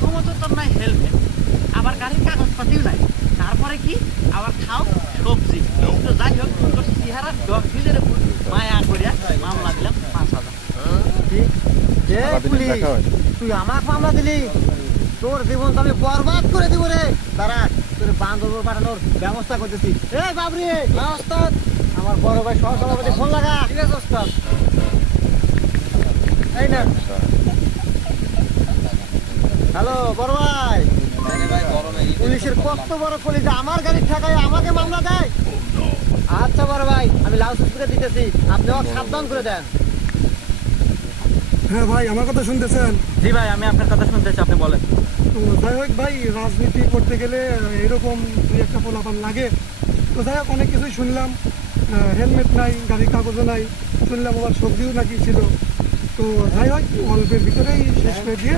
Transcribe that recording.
প্রথমত তোর নাই হেলমেট, আবার গাড়ির কাগজপাতিও নাই, তারপরে কি আবার খাও সবজি। তো যাই হোক, তোর চেহারা ডগ দিলে রে মায়া করিয়া মামলা দিলাম 5,000। তুই আমাকে মামলা দিলি, তোর জীবন তো আমি বরবাদ করে দিব রে। দাঁড়া, তোর বান্ধব পাঠানোর ব্যবস্থা করতেছি। এই বাবরি, ওস্তাদ, আমার বড় ভাই সহসভাপতি ফোন লাগা। ঠিক আছে ওস্তাদ। এই না, হ্যালো বড় ভাই, পুলিশের কত বড় কলিজা, আমার গাড়ির ঠেকায় আমাকে মামলা দেয়। আচ্ছা বড় ভাই, আমি লাউড স্পিকার দিতেছি, আপনি ওকে সাবধান করে দেন। হ্যাঁ ভাই, আমার কথা শুনতেছেন? জি ভাই, আমি আপনার কথা শুনতেছি, আপনি বলেন। তো যাই হোক ভাই, রাজনীতি করতে গেলে এরকম দুই একটা পোলাপান লাগে। তো যাই হোক, অনেক কিছুই শুনলাম, হেলমেট নাই, গাড়ির কাগজও নাই, শুনলাম আবার সবজিও নাকি ছিল। তো যাই হোক, অল্পের ভিতরেই শেষ করে দিয়ে